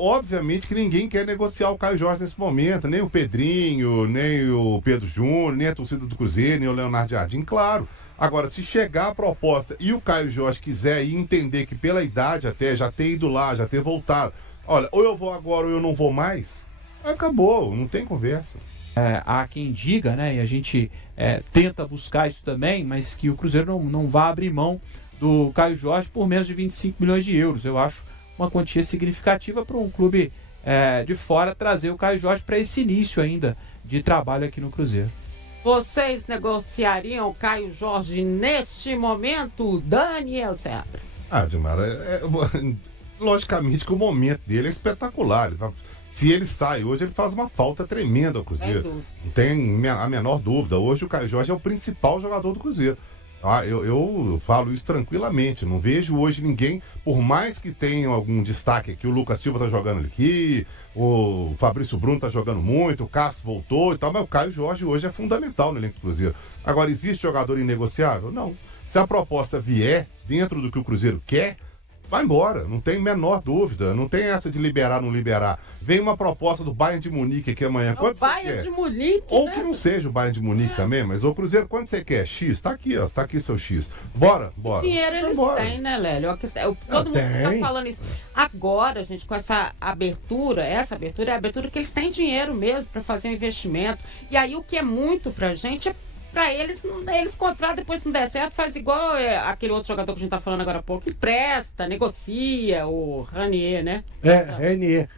Obviamente que ninguém quer negociar o Caio Jorge nesse momento, nem o Pedrinho, nem o Pedro Júnior, nem a torcida do Cruzeiro, nem o Leonardo Jardim, claro. Agora, se chegar a proposta e o Caio Jorge quiser e entender que pela idade até, já ter ido lá, já ter voltado, olha, ou eu vou agora ou eu não vou mais, acabou, não tem conversa. Há quem diga, né, e a gente tenta buscar isso também, mas que o Cruzeiro não vai abrir mão do Caio Jorge por menos de 25 milhões de euros. Eu acho uma quantia significativa para um clube de fora trazer o Caio Jorge para esse início ainda de trabalho aqui no Cruzeiro. Vocês negociariam o Caio Jorge neste momento, Daniel Seabra? Dilmara, logicamente que o momento dele é espetacular. Se ele sai hoje, ele faz uma falta tremenda ao Cruzeiro. Não tem a menor dúvida. Hoje o Caio Jorge é o principal jogador do Cruzeiro. Eu falo isso tranquilamente. Não vejo hoje ninguém, por mais que tenha algum destaque aqui, o Lucas Silva tá jogando aqui, o Fabrício Bruno tá jogando muito, o Cássio voltou e tal, mas o Caio Jorge hoje é fundamental no elenco do Cruzeiro. Agora, existe jogador inegociável? Não. Se a proposta vier dentro do que o Cruzeiro quer, vai embora, não tem menor dúvida, não tem essa de liberar, não liberar. Vem uma proposta do Bayern de Munique aqui amanhã, quanto você quer? Bayern de Munique, ou que não seja o Bayern de Munique também, mas o Cruzeiro, quanto você quer? X, tá aqui, ó, tá aqui seu X. Bora. Dinheiro eles têm, né, Lélio? Todo mundo tá falando isso. Agora, gente, com essa abertura é a abertura que eles têm dinheiro mesmo para fazer um investimento. E aí o que é muito pra gente é pra eles contratam, depois se não der certo, faz igual aquele outro jogador que a gente tá falando agora há pouco, empresta, negocia, o Ranier, né? Ranier.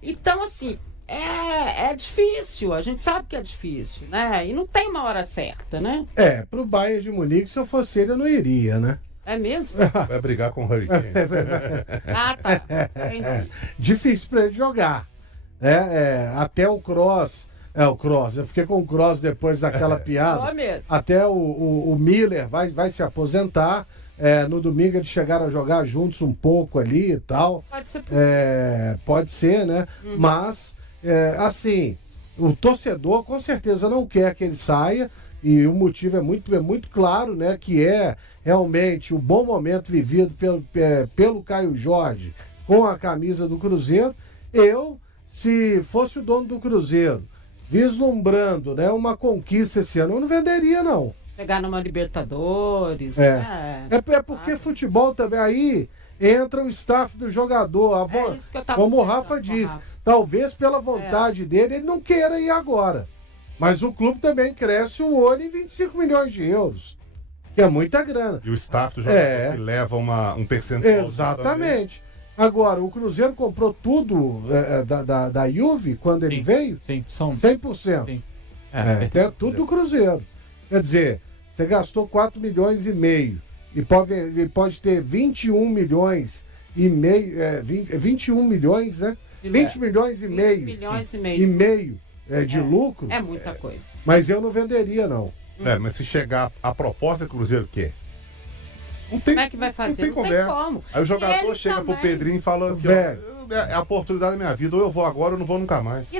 Então, assim, é difícil, a gente sabe que é difícil, né? E não tem uma hora certa, né? Pro Bayern de Munique, se eu fosse ele, eu não iria, né? É mesmo? Vai brigar com o Hurricane. Tá. Entendi. Difícil pra ele jogar. Até o Kroos. O Kroos, eu fiquei com o Kroos depois daquela piada. Até o Miller vai se aposentar. No domingo eles chegaram a jogar juntos um pouco ali e tal. Pode ser, né? Mas, assim, o torcedor com certeza não quer que ele saia. E o motivo é muito claro, né? Que é realmente o bom momento vivido pelo Caio Jorge com a camisa do Cruzeiro. Eu, se fosse o dono do Cruzeiro, vislumbrando, né, uma conquista esse ano, eu não venderia, não. Pegar numa Libertadores, né? Porque futebol também, aí entra o staff do jogador, como o Rafa disse, talvez pela vontade dele, ele não queira ir agora. Mas o clube também cresce o olho em 25 milhões de euros, que é muita grana. E o staff do jogador que leva um percentual. Exatamente. Agora, o Cruzeiro comprou tudo da Juve quando ele veio? Sim, são 100%. Sim. É tudo do Cruzeiro. Quer dizer, você gastou 4 milhões e meio e pode ter 21 milhões e meio, 21 milhões, né? 20 milhões e meio. 20 milhões e meio de lucro. É muita coisa. Mas eu não venderia, não. Mas se chegar a proposta que o Cruzeiro quer, não tem, como é que vai fazer? Não tem conversa. Como. Aí o jogador chega pro Pedrinho e fala que é a oportunidade da minha vida, ou eu vou agora ou não vou nunca mais.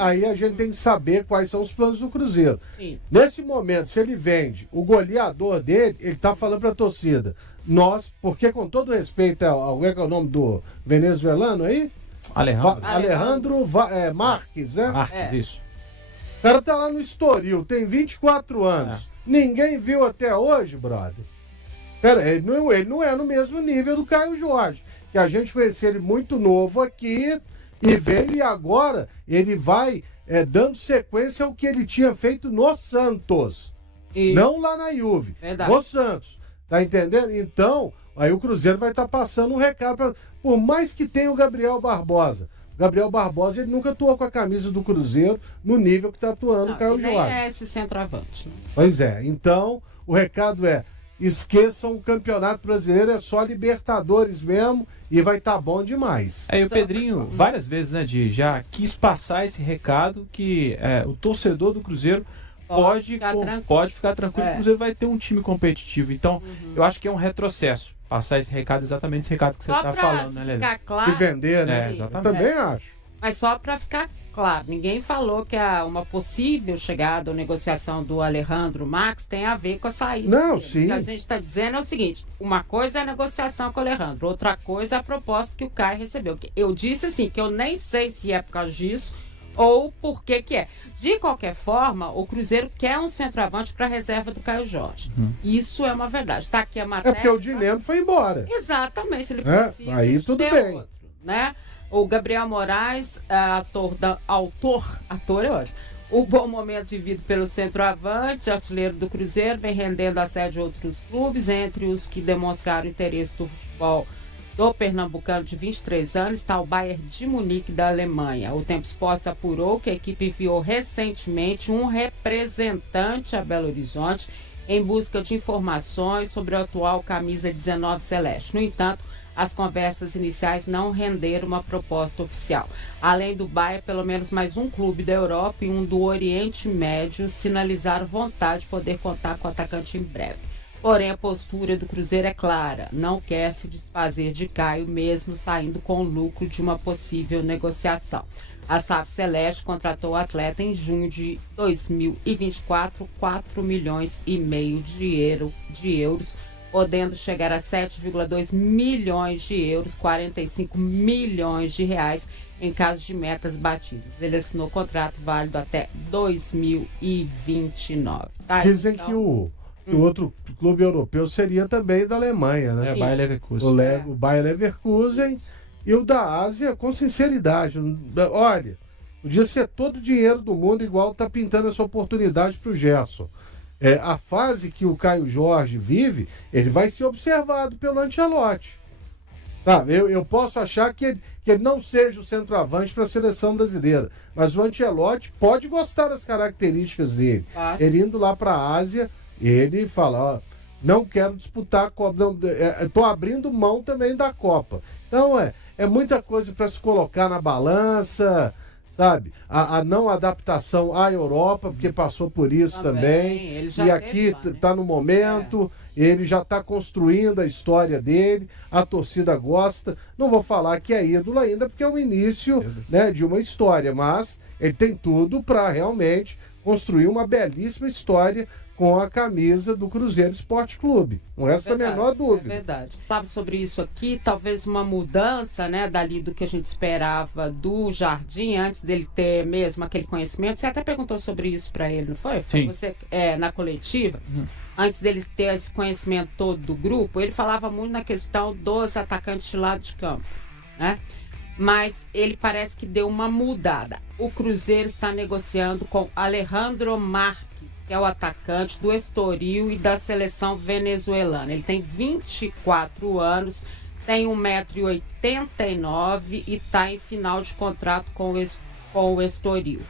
Aí a gente tem que saber quais são os planos do Cruzeiro. Sim. Nesse momento, se ele vende o goleador dele, ele tá falando pra torcida. Porque com todo respeito ao que é o nome do venezuelano aí? Alejandro Marques, né? Marques, isso. O cara tá lá no Estoril, tem 24 anos. Ninguém viu até hoje, brother. Pera, ele não é no mesmo nível do Caio Jorge, que a gente conheceu ele muito novo aqui e veio, e agora ele vai dando sequência ao que ele tinha feito no Santos. Não lá na Juve, no Santos. Tá entendendo? Então, aí o Cruzeiro vai estar passando um recado por mais que tenha o Gabriel Barbosa. Gabriel Barbosa, ele nunca atuou com a camisa do Cruzeiro no nível que está atuando o Caio Jorge. É esse centroavante. Né? Pois é. Então, o recado esqueçam o Campeonato Brasileiro, é só Libertadores mesmo e vai estar bom demais. E o Pedrinho, várias vezes, né, já quis passar esse recado que o torcedor do Cruzeiro pode ficar tranquilo que o Cruzeiro vai ter um time competitivo. Então, eu acho que é um retrocesso passar esse recado, exatamente esse recado que você está falando, né, Lelê? Ficar claro. E vender, né? Exatamente. Eu também acho. Mas só para ficar claro, ninguém falou que uma possível chegada ou negociação do Alejandro Marques tem a ver com a saída. Não, sim. O que a gente está dizendo é o seguinte, uma coisa é a negociação com o Alejandro, outra coisa é a proposta que o Caio recebeu. Eu disse assim, que eu nem sei se é por causa disso ou por que é. De qualquer forma, o Cruzeiro quer um centroavante para a reserva do Caio Jorge. Isso é uma verdade. Está aqui a matéria. É porque o dinheiro foi embora. Exatamente, ele precisa. Aí tudo bem. Outro, né? O Gabriel Moraes, ator é ótimo. O bom momento vivido pelo centroavante, artilheiro do Cruzeiro, vem rendendo assédio de outros clubes, entre os que demonstraram interesse do futebol do pernambucano de 23 anos, está o Bayern de Munique da Alemanha. O Tempo Esportes apurou que a equipe enviou recentemente um representante a Belo Horizonte em busca de informações sobre a atual camisa 19 celeste. No entanto, as conversas iniciais não renderam uma proposta oficial. Além do Bayern, pelo menos mais um clube da Europa e um do Oriente Médio sinalizaram vontade de poder contar com o atacante em breve. Porém, a postura do Cruzeiro é clara, não quer se desfazer de Caio, mesmo saindo com o lucro de uma possível negociação. A SAF Celeste contratou o atleta em junho de 2024, 4,5 milhões de euros, podendo chegar a 7,2 milhões de euros, 45 milhões de reais, em caso de metas batidas. Ele assinou contrato válido até 2029. Tá? Dizem que o outro clube europeu seria também da Alemanha, né? O Bayer Leverkusen. O Bayer Leverkusen e o da Ásia, com sinceridade. Olha, podia ser todo o dinheiro do mundo, igual tá pintando essa oportunidade para o Gerson. A fase que o Caio Jorge vive, ele vai ser observado pelo Ancelotti. Tá, eu posso achar que ele não seja o centroavante para a seleção brasileira, mas o Ancelotti pode gostar das características dele. Ele indo lá para a Ásia, ele fala, ó, não quero disputar a Copa, estou abrindo mão também da Copa. Então é muita coisa para se colocar na balança, sabe? A não adaptação à Europa, porque passou por isso também. E aqui está no momento, ele já está construindo a história dele, a torcida gosta. Não vou falar que é ídolo ainda, porque é o início, né, de uma história, mas ele tem tudo para realmente construir uma belíssima história com a camisa do Cruzeiro Esporte Clube. Não resta a menor dúvida. É verdade. Falava sobre isso aqui, talvez uma mudança, né, dali do que a gente esperava do Jardim, antes dele ter mesmo aquele conhecimento. Você até perguntou sobre isso para ele, não foi? Sim. Você, na coletiva, antes dele ter esse conhecimento todo do grupo, ele falava muito na questão dos atacantes de lado de campo, né? Mas ele parece que deu uma mudada. O Cruzeiro está negociando com Alejandro Marques, que é o atacante do Estoril e da seleção venezuelana. Ele tem 24 anos, tem 1,89 m e está em final de contrato com o Estoril.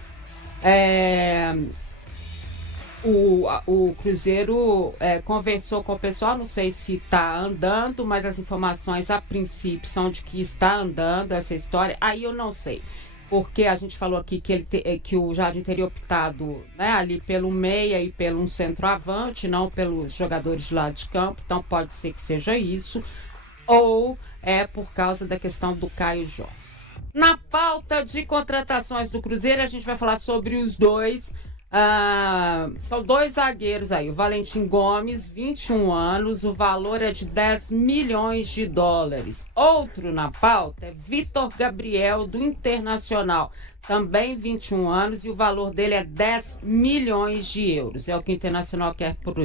O Cruzeiro conversou com o pessoal, não sei se está andando, mas as informações a princípio são de que está andando essa história. Aí eu não sei. Porque a gente falou aqui que o Jardim teria optado, né, ali pelo meia e pelo um centroavante, não pelos jogadores de lado de campo, então pode ser que seja isso, ou é por causa da questão do Caio Jorge. Na pauta de contratações do Cruzeiro, a gente vai falar sobre os dois. São dois zagueiros aí, o Valentim Gomes, 21 anos, o valor é de 10 milhões de dólares. Outro na pauta é Vitor Gabriel, do Internacional, também 21 anos, e o valor dele é 10 milhões de euros. É o que o Internacional quer por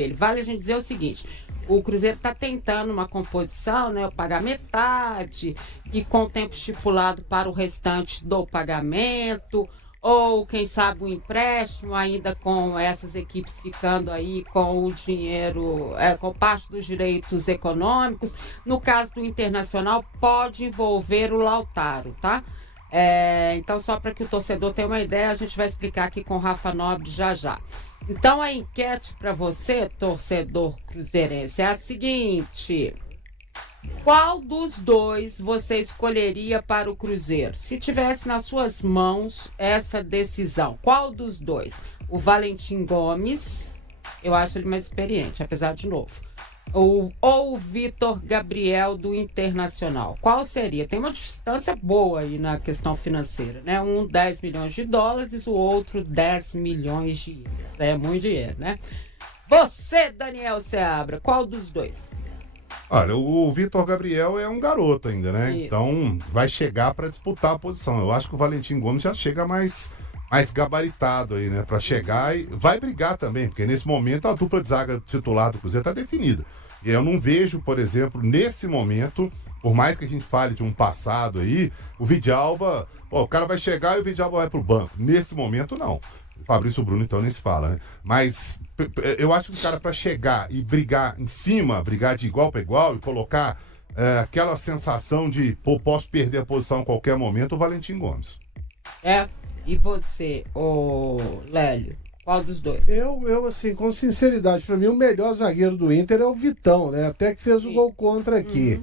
ele. Vale a gente dizer o seguinte: o Cruzeiro está tentando uma composição, né, pagar metade e com tempo estipulado para o restante do pagamento, ou quem sabe um empréstimo, ainda com essas equipes ficando aí com o dinheiro, com parte dos direitos econômicos. No caso do Internacional, pode envolver o Lautaro, tá? Então, só para que o torcedor tenha uma ideia, a gente vai explicar aqui com o Rafa Nobre já. Então, a enquete para você, torcedor cruzeirense, é a seguinte: qual dos dois você escolheria para o Cruzeiro? Se tivesse nas suas mãos essa decisão, qual dos dois? O Valentim Gomes, eu acho ele mais experiente, apesar de novo. ou o Vitor Gabriel do Internacional? Qual seria? Tem uma distância boa aí na questão financeira, né? Um 10 milhões de dólares, o outro 10 milhões de euros. É muito dinheiro, né? Você, Daniel Seabra, qual dos dois? Olha, o Vitor Gabriel é um garoto ainda, né? Isso. Então vai chegar para disputar a posição. Eu acho que o Valentim Gomes já chega mais gabaritado aí, né? Para chegar e vai brigar também, porque nesse momento a dupla de zaga titular do Cruzeiro está definida. E eu não vejo, por exemplo, nesse momento, por mais que a gente fale de um passado aí, o Vidalba, o cara vai chegar e o Vidalba vai pro banco. Nesse momento, não. O Fabrício Bruno, então, nem se fala, né? Mas eu acho que o cara para chegar e brigar em cima, brigar de igual para igual e colocar aquela sensação de, posso perder a posição a qualquer momento, o Valentim Gomes. E você, Lélio? Qual dos dois? Eu, assim, com sinceridade, pra mim o melhor zagueiro do Inter é o Vitão, né? Até que fez o gol contra aqui.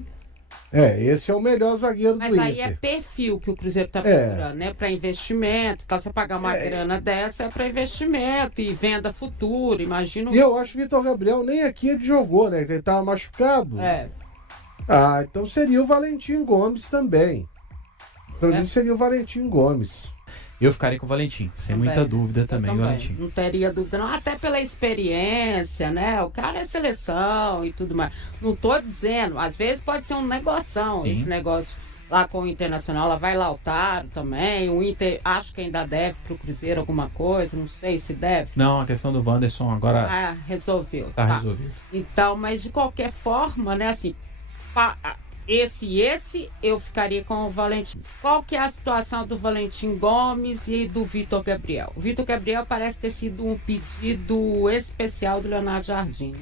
Esse é o melhor zagueiro do Inter. Mas aí é perfil que o Cruzeiro tá procurando, né? Para investimento. Então, você pagar uma grana dessa é para investimento e venda futura, imagino. E eu acho que o Vitor Gabriel nem aqui ele jogou, né? Ele tava machucado. Então seria o Valentim Gomes também. Pra mim seria o Valentim Gomes. Eu ficaria com o Valentim, sem muita dúvida também, Valentim. Não teria dúvida, não. Até pela experiência, né? O cara é seleção e tudo mais. Não tô dizendo, às vezes pode ser um negoção, esse negócio lá com o Internacional. Lá vai Lautaro também. O Inter acho que ainda deve pro Cruzeiro alguma coisa, não sei se deve. Não, a questão do Wanderson agora... resolveu. Tá resolvido. Então, mas de qualquer forma, né, assim... Esse eu ficaria com o Valentim. Qual que é a situação do Valentim Gomes e do Vitor Gabriel? O Vitor Gabriel parece ter sido um pedido especial do Leonardo Jardim.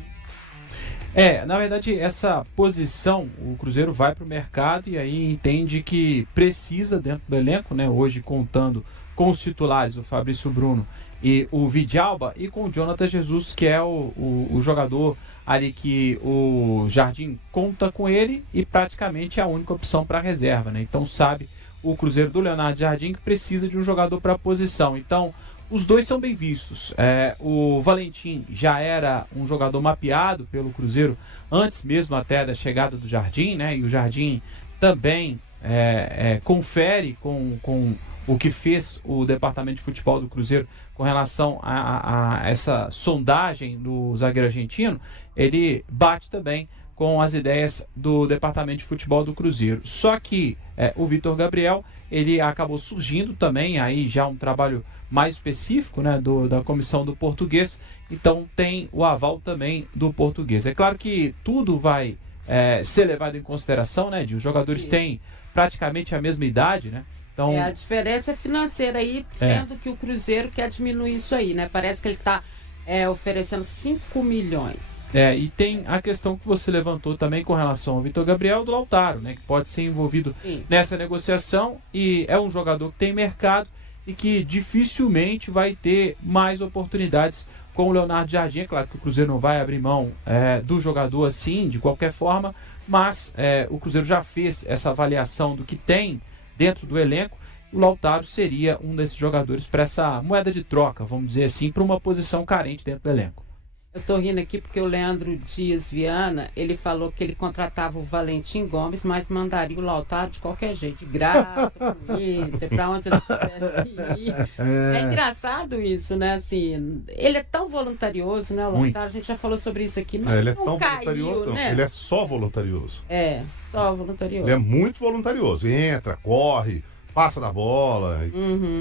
Na verdade, essa posição, o Cruzeiro vai para o mercado e aí entende que precisa dentro do elenco, né? Hoje contando com os titulares, o Fabrício Bruno e o Vidalba, e com o Jonathan Jesus, que é o jogador ali que o Jardim conta com ele e praticamente é a única opção para a reserva, né? Então sabe o Cruzeiro do Leonardo Jardim que precisa de um jogador para a posição. Então os dois são bem vistos. O Valentim já era um jogador mapeado pelo Cruzeiro antes mesmo até da chegada do Jardim, né? E o Jardim também confere com o que fez o departamento de futebol do Cruzeiro com relação a essa sondagem do zagueiro argentino. Ele bate também com as ideias do departamento de futebol do Cruzeiro. Só que o Vitor Gabriel, ele acabou surgindo também, aí já um trabalho mais específico, né, da comissão do Português, então tem o aval também do Português. É claro que tudo vai ser levado em consideração, né, os jogadores têm praticamente a mesma idade, né? Então, a diferença financeira aí, sendo que o Cruzeiro quer diminuir isso aí, né? Parece que ele está oferecendo 5 milhões. E tem a questão que você levantou também com relação ao Vitor Gabriel do Lautaro, né? Que pode ser envolvido nessa negociação e é um jogador que tem mercado e que dificilmente vai ter mais oportunidades com o Leonardo Jardim. É claro que o Cruzeiro não vai abrir mão do jogador assim, de qualquer forma, mas o Cruzeiro já fez essa avaliação do que tem dentro do elenco. O Lautaro seria um desses jogadores para essa moeda de troca, vamos dizer assim, para uma posição carente dentro do elenco. Eu tô rindo aqui porque o Leandro Dias Viana, ele falou que ele contratava o Valentim Gomes, mas mandaria o Lautaro de qualquer jeito, de graça, pro Inter, pra onde ele pudesse ir. É engraçado isso, né? Assim, ele é tão voluntarioso, né, o Lautaro? A gente já falou sobre isso aqui, mas ele é não tão caiu, voluntarioso, né? Ele é só voluntarioso. Só voluntarioso. Ele é muito voluntarioso. Entra, corre, passa da bola.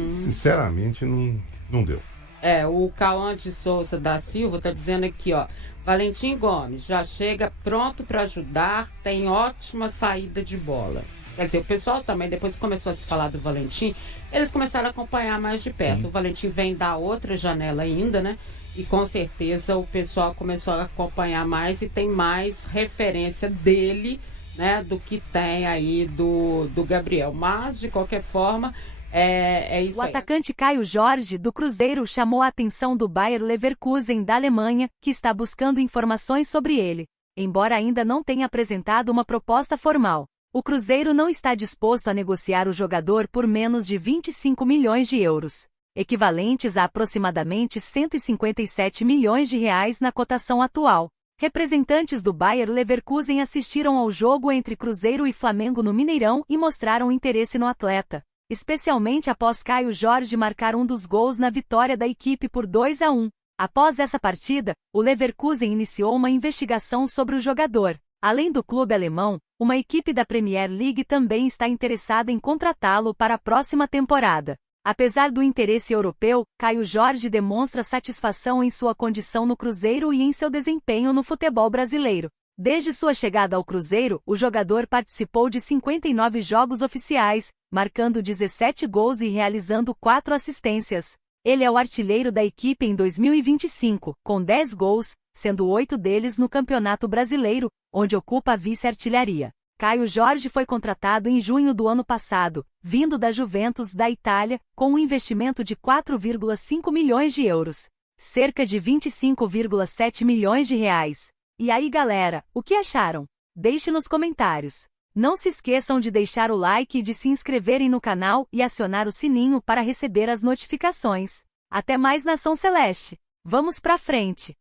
Sinceramente, não deu. O Cauã de Souza da Silva está dizendo aqui, ó. Valentim Gomes já chega pronto para ajudar, tem ótima saída de bola. Quer dizer, o pessoal também, depois que começou a se falar do Valentim, eles começaram a acompanhar mais de perto. O Valentim vem da outra janela ainda, né? E com certeza o pessoal começou a acompanhar mais e tem mais referência dele, né? Do que tem aí do Gabriel. Mas, de qualquer forma... isso o atacante Caio Jorge, do Cruzeiro, chamou a atenção do Bayer Leverkusen da Alemanha, que está buscando informações sobre ele. Embora ainda não tenha apresentado uma proposta formal, o Cruzeiro não está disposto a negociar o jogador por menos de 25 milhões de euros, equivalentes a aproximadamente 157 milhões de reais na cotação atual. Representantes do Bayer Leverkusen assistiram ao jogo entre Cruzeiro e Flamengo no Mineirão e mostraram interesse no atleta, especialmente após Caio Jorge marcar um dos gols na vitória da equipe por 2-1. Após essa partida, o Leverkusen iniciou uma investigação sobre o jogador. Além do clube alemão, uma equipe da Premier League também está interessada em contratá-lo para a próxima temporada. Apesar do interesse europeu, Caio Jorge demonstra satisfação em sua condição no Cruzeiro e em seu desempenho no futebol brasileiro. Desde sua chegada ao Cruzeiro, o jogador participou de 59 jogos oficiais, marcando 17 gols e realizando 4 assistências. Ele é o artilheiro da equipe em 2025, com 10 gols, sendo 8 deles no Campeonato Brasileiro, onde ocupa a vice-artilharia. Caio Jorge foi contratado em junho do ano passado, vindo da Juventus da Itália, com um investimento de 4,5 milhões de euros, cerca de 25,7 milhões de reais. E aí galera, o que acharam? Deixe nos comentários. Não se esqueçam de deixar o like e de se inscreverem no canal e acionar o sininho para receber as notificações. Até mais, Nação Celeste! Vamos pra frente!